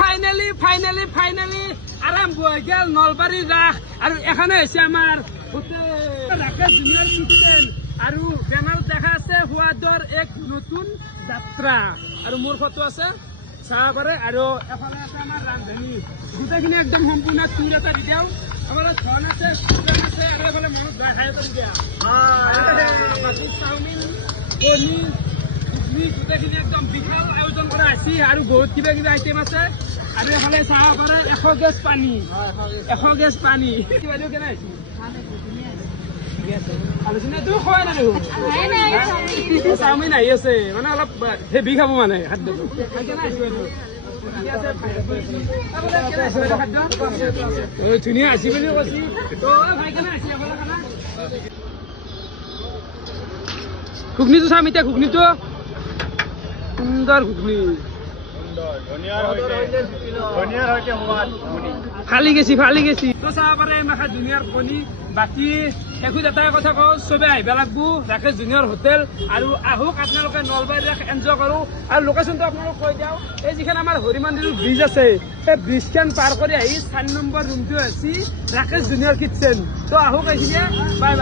finally আৰম্ভ হৈ গেল নলবাৰীৰ ৰাস আৰু এখানে হৈছে আমাৰ ৰাকেশ জুনিয়ৰ কিটচেন আৰু বেনাৰত দেখা আছে সোৱাদৰ এক নতুন যাত্ৰা আৰু মোৰ ফটো আছে চাব পাৰে আৰু এফালে আছে আমাৰ ৰান্ধনী গোটেইখিনি একদম সম্পূৰ্ণ টুৰ এটা দি দিওঁ আমাৰ ধন আছে আছে আৰু এফালে মনত খাই এটা দি দিয়া বাকী চাওমিন কণী গোটেইখিনি একদম বিশাল আয়োজন কৰা হৈছে আৰু বহুত কিবা কিবি আইটেম আছে আৰু এফালে চাব পাৰে 100 গেছ পানী 100 গেছ পানী বাইদেউ কেনে হৈছে আলোচনা তুমি খোৱাই নাই দেখোন চাওমিন আহি আছে মানে অলপ হেভি খাব মানে খাদ্যটো ধুনীয়া আছে বুলি কৈছি ঘুগনিটো চাম এতিয়া ঘুগনিটো সুন্দৰ ঘুগনি ফালি গেছি তো চাব পাৰে মাখা জুনিয়ৰ কণী বাকী একো এটাই কথা কওঁ চবে আহিব লাগব ৰাকেশ জুনিয়ৰ হোটেল আৰু আহক আপোনালোকে নলবাৰী ৰাস এনজয় কৰোঁ আৰু লোকেশ্যনটো আপোনালোক কৈ দিওঁ এই যিখন আমাৰ হৰি মন্দিৰৰ ব্ৰিজ আছে সেই ব্ৰিজখন পাৰ কৰি আহি 4 নম্বৰ ৰুমটো আছে ৰাকেশ জুনিয়ৰ কিটচেন তো আহক আহিছিলে বাই